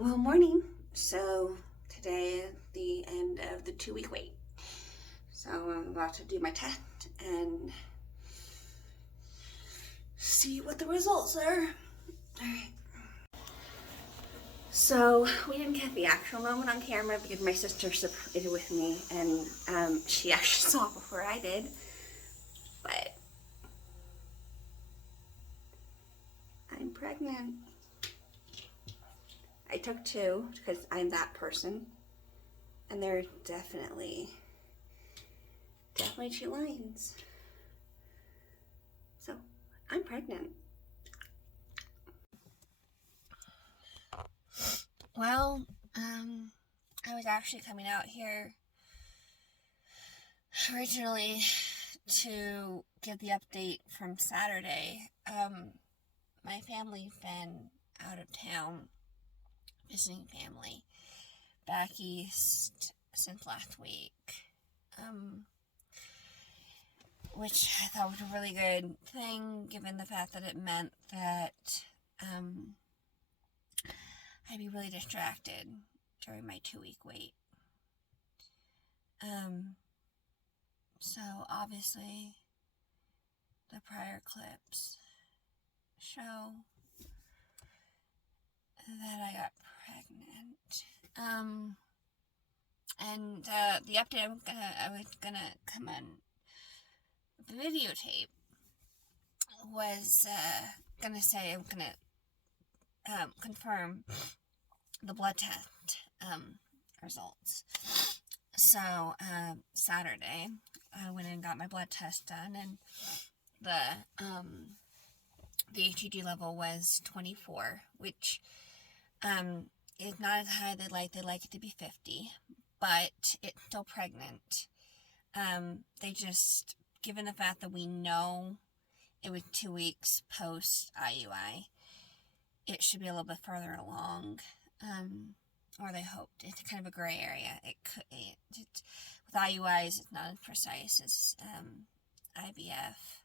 Well, morning. So today, the end of the 2 week wait. So I'm about to do my test and see what the results are. All right. So we didn't get the actual moment on camera because my sister did it with me, and she actually saw it before I did. But I'm pregnant. I took two because I'm that person, and there are definitely two lines. So I'm pregnant. Well, I was actually coming out here originally to give the update from Saturday. My family's been out of town visiting family back east since last week, which I thought was a really good thing given the fact that it meant that I'd be really distracted during my 2 week wait. So obviously the prior clips show that I got pregnant. And the update I was gonna come on videotape was gonna say I'm gonna confirm the blood test results. So Saturday I went and got my blood test done, and the HCG level was 24, which is not as high as they'd like. They'd like it to be 50, but it's still pregnant. They just, given the fact that we know it was 2 weeks post IUI, it should be a little bit further along, or they hoped. It's kind of a gray area. With IUIs, it's not as precise as IVF.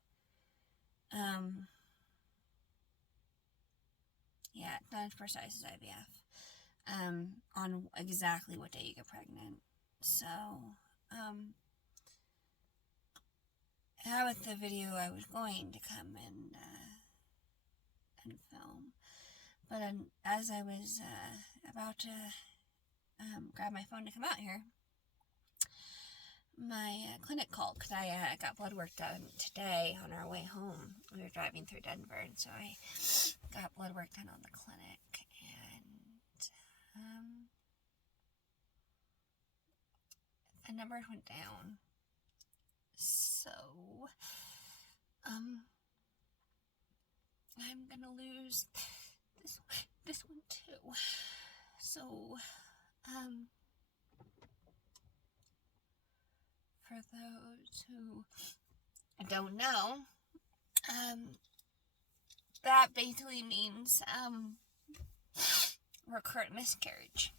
Yeah, it's not as precise as IVF. On exactly what day you get pregnant. So, that was the video I was going to come and film. But as I was about to grab my phone to come out here, my clinic called because I got blood work done today on our way home. We were driving through Denver, and so I got blood work done on the clinic, and the numbers went down. So I'm gonna lose this one too. So for those who don't know, that basically means recurrent miscarriage.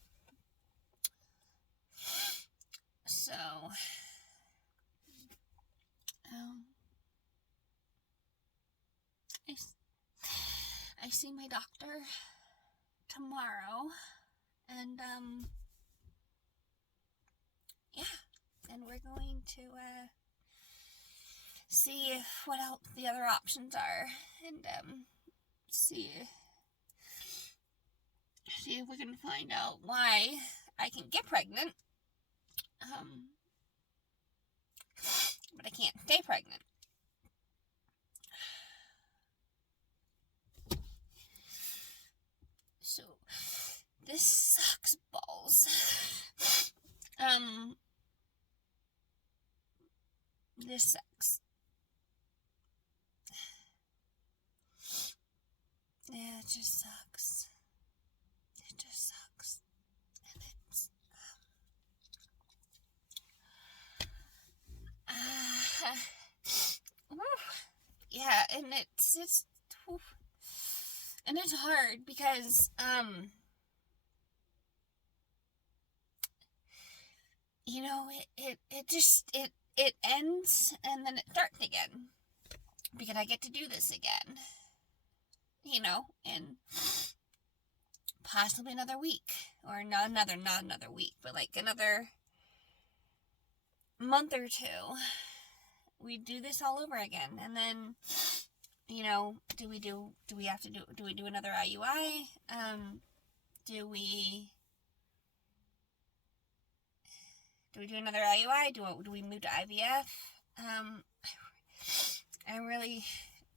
So I see my doctor tomorrow, and yeah, and we're going to see what else the other options are, and see if we can find out why I can get pregnant, but I can't stay pregnant. So this sucks balls. This sucks. Yeah, it just sucks. It just sucks. And it's yeah, and it's and it's hard because you know, it ends and then it starts again because I get to do this again, you know, in possibly another week, or not another week, but like another month or two, we do this all over again. And then, you know, do we do another IUI? Do we do another IUI? Do we move to IVF?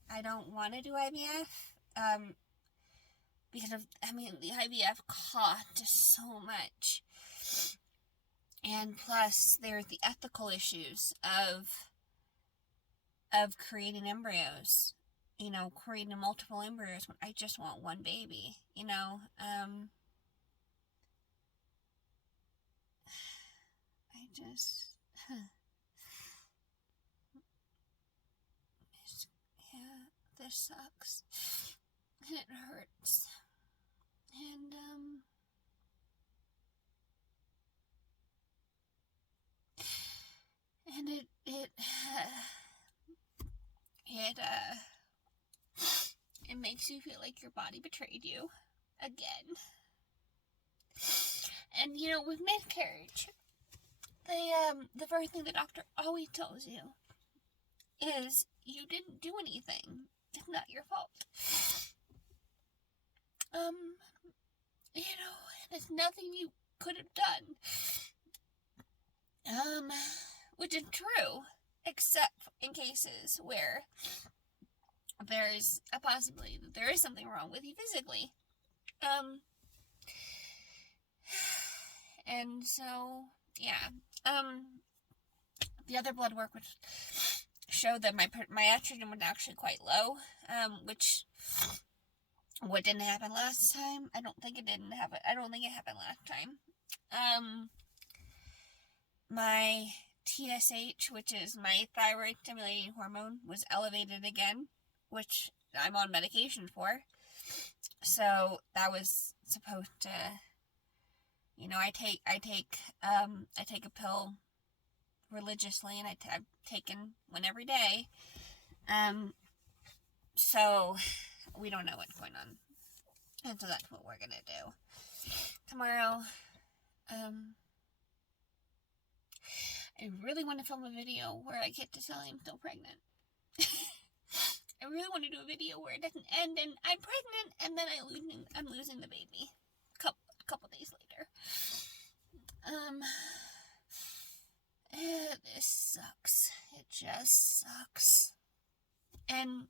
I don't want to do IVF, because of, the IVF cost so much. And plus, there's the ethical issues of creating embryos, creating multiple embryos when I just want one baby, this sucks, and it hurts, and, it makes you feel like your body betrayed you again. And with miscarriage, the first thing the doctor always tells you is you didn't do anything. It's not your fault. And there's nothing you could have done. Which is true, except in cases where there's a possibility that there is something wrong with you physically. And so, yeah. The other blood work would show that my estrogen was actually quite low, which what didn't happen last time. I don't think it happened last time. My TSH, which is my thyroid stimulating hormone, was elevated again, which I'm on medication for. So that was supposed to, I take a pill religiously, and I've taken one every day. So we don't know what's going on. And so that's what we're gonna do. Tomorrow, I really want to film a video where I get to tell I'm still pregnant. I really want to do a video where it doesn't end and I'm pregnant and then I'm losing the baby a couple days later. This sucks. It just sucks. And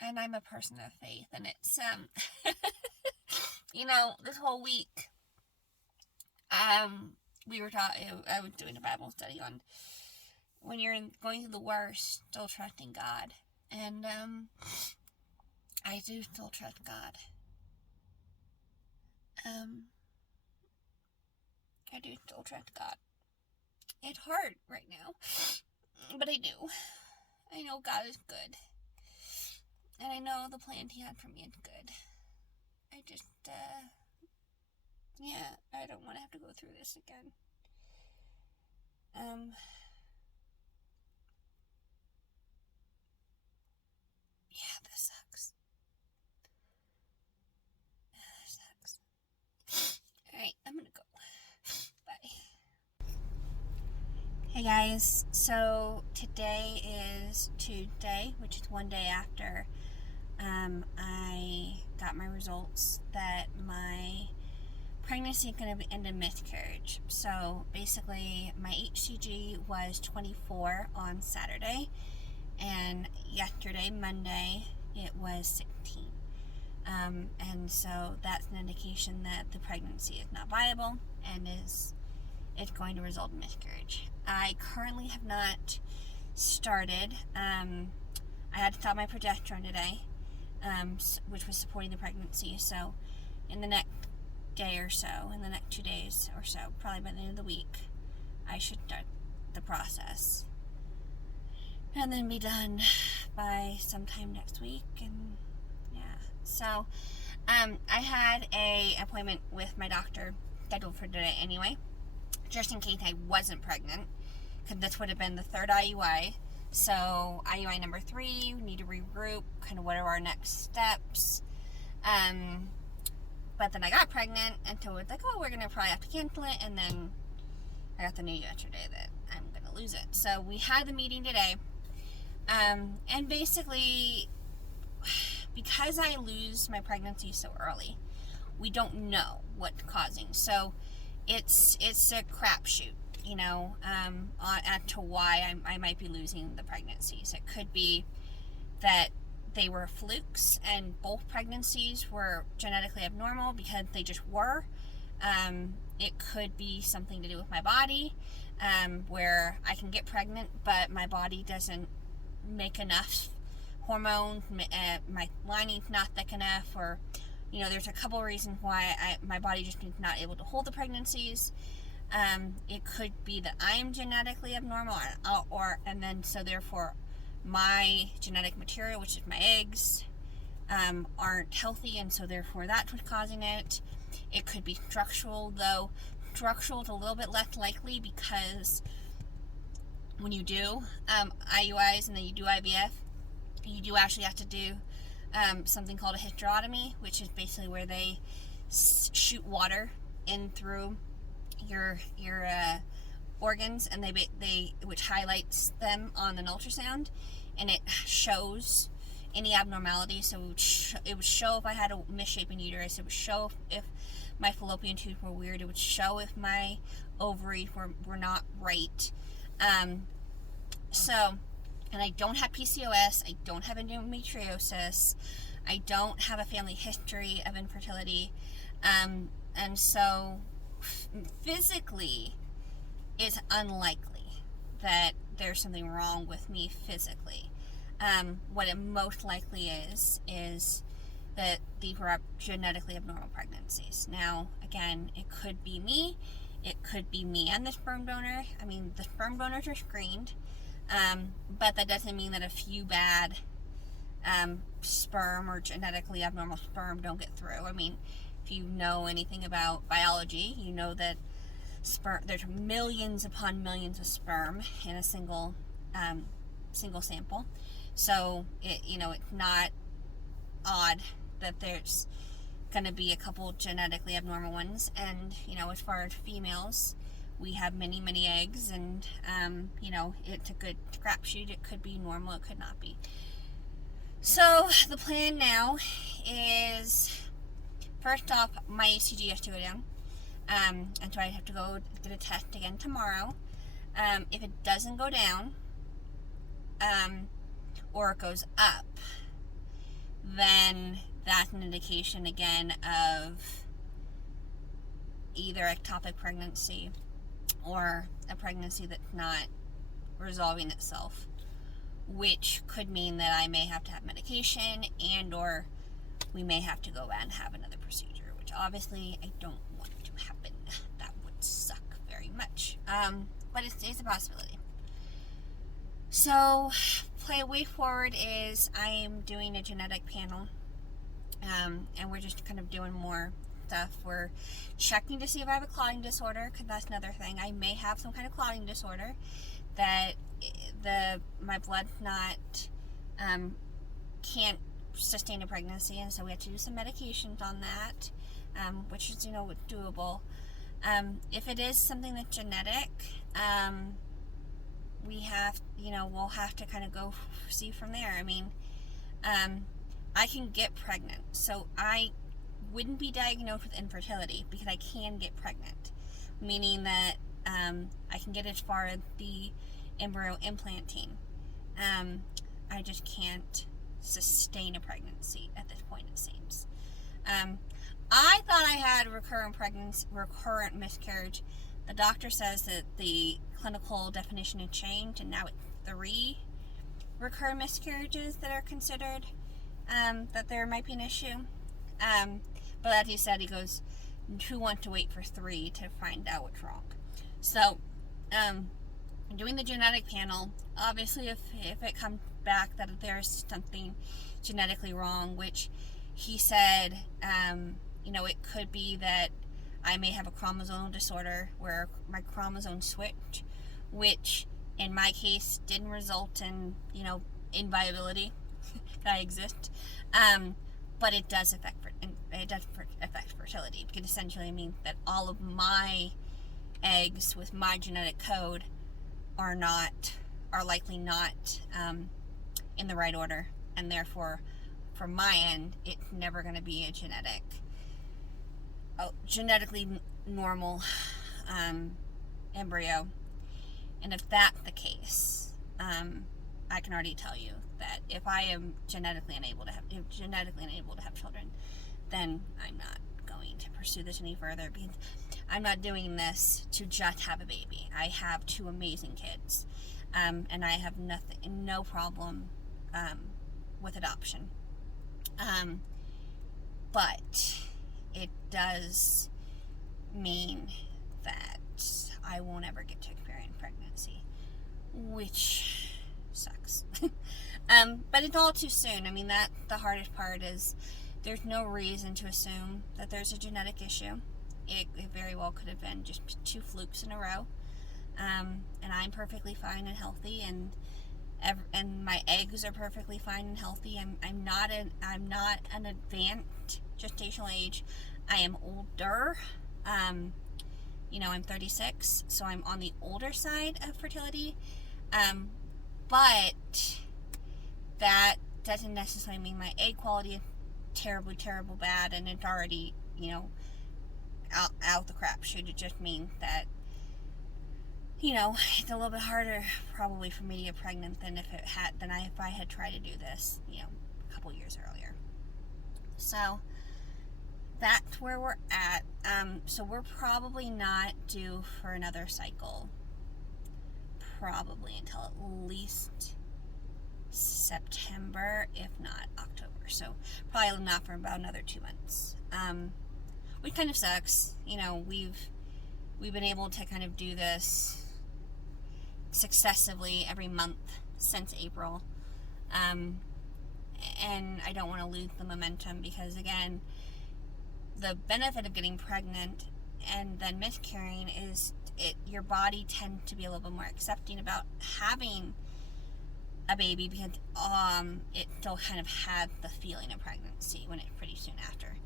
I'm a person of faith, and it's this whole week we were I was doing a Bible study on when you're going through the worst, still trusting God. And I do still trust God. I do still trust God. It's hard right now, but I do. I know God is good, and I know the plan He had for me is good. I just, I don't want to have to go through this again. This sucks. Alright, I'm gonna go. Bye. Hey guys, so today is Tuesday, which is one day after I got my results that my pregnancy is going to end in miscarriage. So basically my HCG was 24 on Saturday, and yesterday, Monday, it was 16. And so that's an indication that the pregnancy is not viable and it's going to result in miscarriage. I currently have not started. I had to stop my progesterone today, which was supporting the pregnancy. So in the next day or so, in the next 2 days or so, probably by the end of the week, I should start the process. And then be done by sometime next week. And yeah. So I had a appointment with my doctor scheduled for today anyway, just in case I wasn't pregnant, because this would have been the third IUI. So IUI number 3, we need to regroup, kind of what are our next steps. But then I got pregnant, and so it's like, oh, we're gonna probably have to cancel it. And then I got the news yesterday that I'm gonna lose it. So we had the meeting today, and basically, because I lose my pregnancy so early, we don't know what's causing. So it's a crapshoot, as to why I might be losing the pregnancies. It could be that they were flukes and both pregnancies were genetically abnormal because they just were. It could be something to do with my body, where I can get pregnant, but my body doesn't make enough hormones, my lining's not thick enough, or there's a couple of reasons why my body just is not able to hold the pregnancies. It could be that I am genetically abnormal, and then so therefore my genetic material, which is my eggs, aren't healthy, and so therefore that's what's causing it. It could be structural, though structural is a little bit less likely, because when you do IUIs and then you do IVF, you do actually have to do something called a hysterectomy, which is basically where they shoot water in through your organs, and they which highlights them on an ultrasound, and it shows any abnormality. So it would show if I had a misshapen uterus. It would show if my fallopian tubes were weird. It would show if my ovaries were not right. And I don't have PCOS, I don't have endometriosis, I don't have a family history of infertility, and so physically it's unlikely that there's something wrong with me physically. What it most likely is that these were genetically abnormal pregnancies. Now, again, it could be me, it could be me and the sperm donor. I mean, the sperm donors are screened, but that doesn't mean that a few bad sperm or genetically abnormal sperm don't get through. I mean, if you know anything about biology, you know that there's millions upon millions of sperm in a single sample. So it's not odd that there's going to be a couple genetically abnormal ones. And as far as females, we have many, many eggs, and it's a good crapshoot. It could be normal, it could not be. So the plan now is, first off, my HCG has to go down, and so I have to go get a test again tomorrow. If it doesn't go down, or it goes up, then that's an indication again of either ectopic pregnancy or a pregnancy that's not resolving itself, which could mean that I may have to have medication, and or we may have to go and have another procedure, which obviously I don't want to happen. That would suck very much. But it's a possibility. So, way forward is I am doing a genetic panel, and we're just kind of doing more stuff. We're checking to see if I have a clotting disorder, because that's another thing. I may have some kind of clotting disorder that my blood's not can't sustain a pregnancy, and so we have to do some medications on that, which is doable. If it is something that's genetic, we'll have to kind of go see from there. I mean, I can get pregnant, so I wouldn't be diagnosed with infertility because I can get pregnant, meaning that I can get as far as the embryo implanting. I just can't sustain a pregnancy at this point, it seems. I thought I had recurrent miscarriage. The doctor says that the clinical definition had changed, and now it's 3 recurrent miscarriages that are considered, that there might be an issue. But as he said, he goes, who wants to wait for 3 to find out what's wrong? So, doing the genetic panel, obviously if it comes back that there's something genetically wrong, which he said, it could be that I may have a chromosomal disorder where my chromosomes switch, which in my case didn't result in, inviability that I exist. but it does affect fertility, because essentially means that all of my eggs with my genetic code are likely not in the right order, and therefore from my end it's never going to be a genetically normal embryo. And if that's the case, I can already tell you that if I am genetically unable to have children, then I'm not going to pursue this any further, because I'm not doing this to just have a baby. I have 2 amazing kids, and I have no problem with adoption. But it does mean that I won't ever get to experience pregnancy, which sucks. But it's all too soon. I mean, that the hardest part is there's no reason to assume that there's a genetic issue. It very well could have been just 2 flukes in a row, and I'm perfectly fine and healthy, and my eggs are perfectly fine and healthy. I'm not an advanced gestational age. I am older. I'm 36, so I'm on the older side of fertility. But that doesn't necessarily mean my egg quality is terribly, terrible bad, and it's already, out the crapshoot. It just means that, it's a little bit harder probably for me to get pregnant than if I had tried to do this, a couple years earlier. So that's where we're at. So we're probably not due for another cycle, probably until at least September, if not October. So probably not for about another 2 months. Which kind of sucks. We've been able to kind of do this successively every month since April. And I don't want to lose the momentum, because again, the benefit of getting pregnant and then miscarrying is your body tends to be a little bit more accepting about having a baby, because it still kind of had the feeling of pregnancy when it's pretty soon after.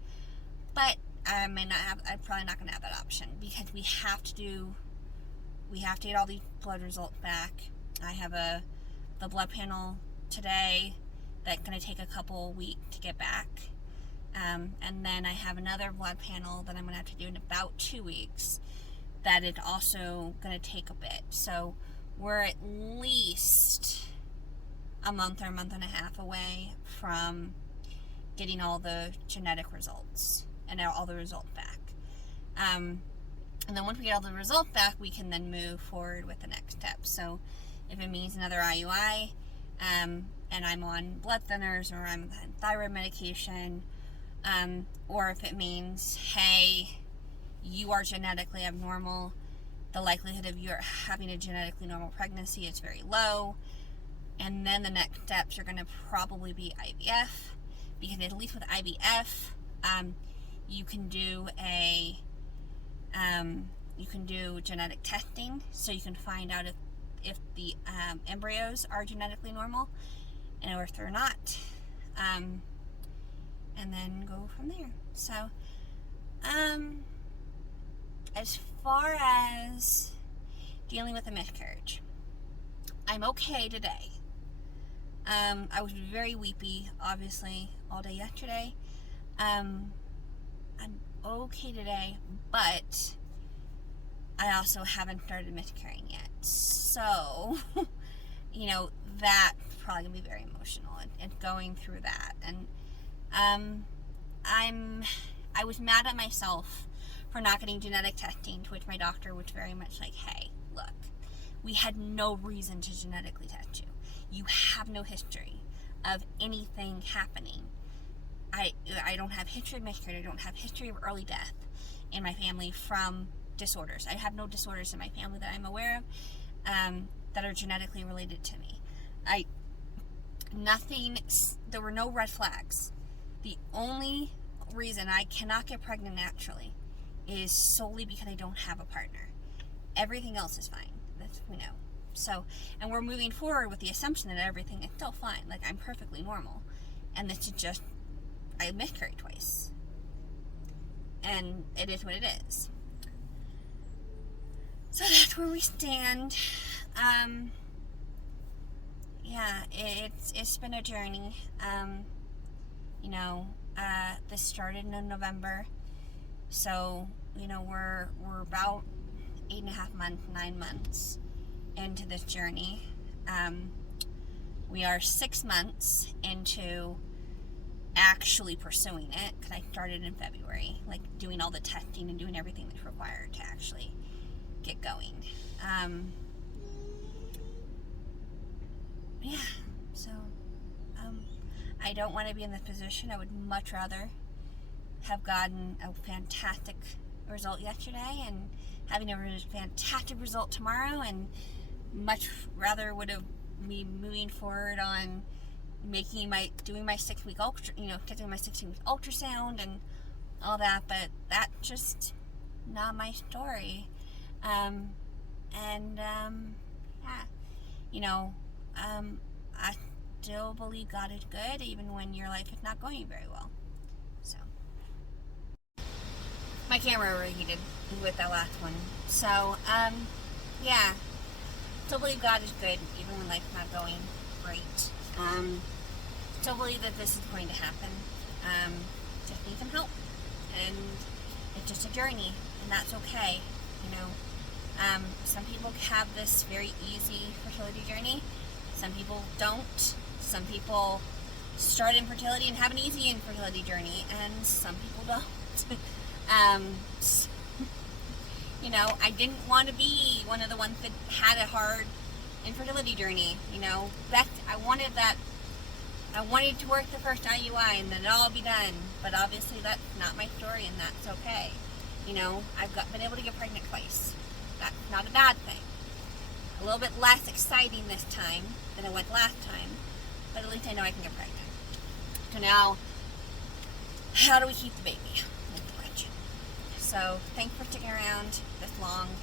But I'm probably not going to have that option, because we have to get all these blood results back. I have the blood panel today that's going to take a couple weeks to get back. And then I have another blood panel that I'm going to have to do in about 2 weeks that it's also going to take a bit. So we're at least a month or a month and a half away from getting all the genetic results and all the results back. And then once we get all the results back, we can then move forward with the next step. So if it means another IUI, and I'm on blood thinners, or I'm on thyroid medication, or if it means, hey, you are genetically abnormal, the likelihood of you having a genetically normal pregnancy is very low, and then the next steps are going to probably be IVF, because at least with IVF, you can do genetic testing, so you can find out if the embryos are genetically normal, and or if they're not, and then go from there. So, as far as dealing with a miscarriage, I'm okay today. I was very weepy, obviously, all day yesterday. I'm okay today, but I also haven't started miscarrying yet. So, that's probably going to be very emotional, and going through that. And I was mad at myself for not getting genetic testing, to which my doctor was very much like, hey, look, we had no reason to genetically test you. You have no history of anything happening. I don't have history of miscarriage. I don't have history of early death in my family from disorders. I have no disorders in my family that I'm aware of that are genetically related to me. There were no red flags. The only reason I cannot get pregnant naturally is solely because I don't have a partner. Everything else is fine. That's we know. So, and we're moving forward with the assumption that everything is still fine. Like, I'm perfectly normal. And this is just I miscarried twice. And it is what it is. So that's where we stand. Yeah, it's been a journey. This started in November, so we're about 8.5 months, 9 months into this journey. We are 6 months into actually pursuing it, because I started in February, like doing all the testing and doing everything that's required to actually get going. Yeah, so I don't want to be in this position. I would much rather have gotten a fantastic result yesterday and having a fantastic result tomorrow, and much rather would have me moving forward on doing my 6-week taking my 16-week ultrasound and all that, but that's just not my story. I still believe God is good even when your life is not going very well. So my camera overheated with that last one. So yeah, still believe God is good even when life's not going great. Still believe that this is going to happen. Just need some help, and it's just a journey, and that's okay. Some people have this very easy fertility journey. Some people don't. Some people start infertility and have an easy infertility journey, and some people don't. I didn't want to be one of the ones that had a hard infertility journey. I wanted to work the first IUI and then it all be done, but obviously that's not my story, and that's okay. I've been able to get pregnant twice. That's not a bad thing. A little bit less exciting this time than it was last time, but at least I know I can get pregnant. So now, how do we keep the baby? That's the question. So thanks for sticking around this long.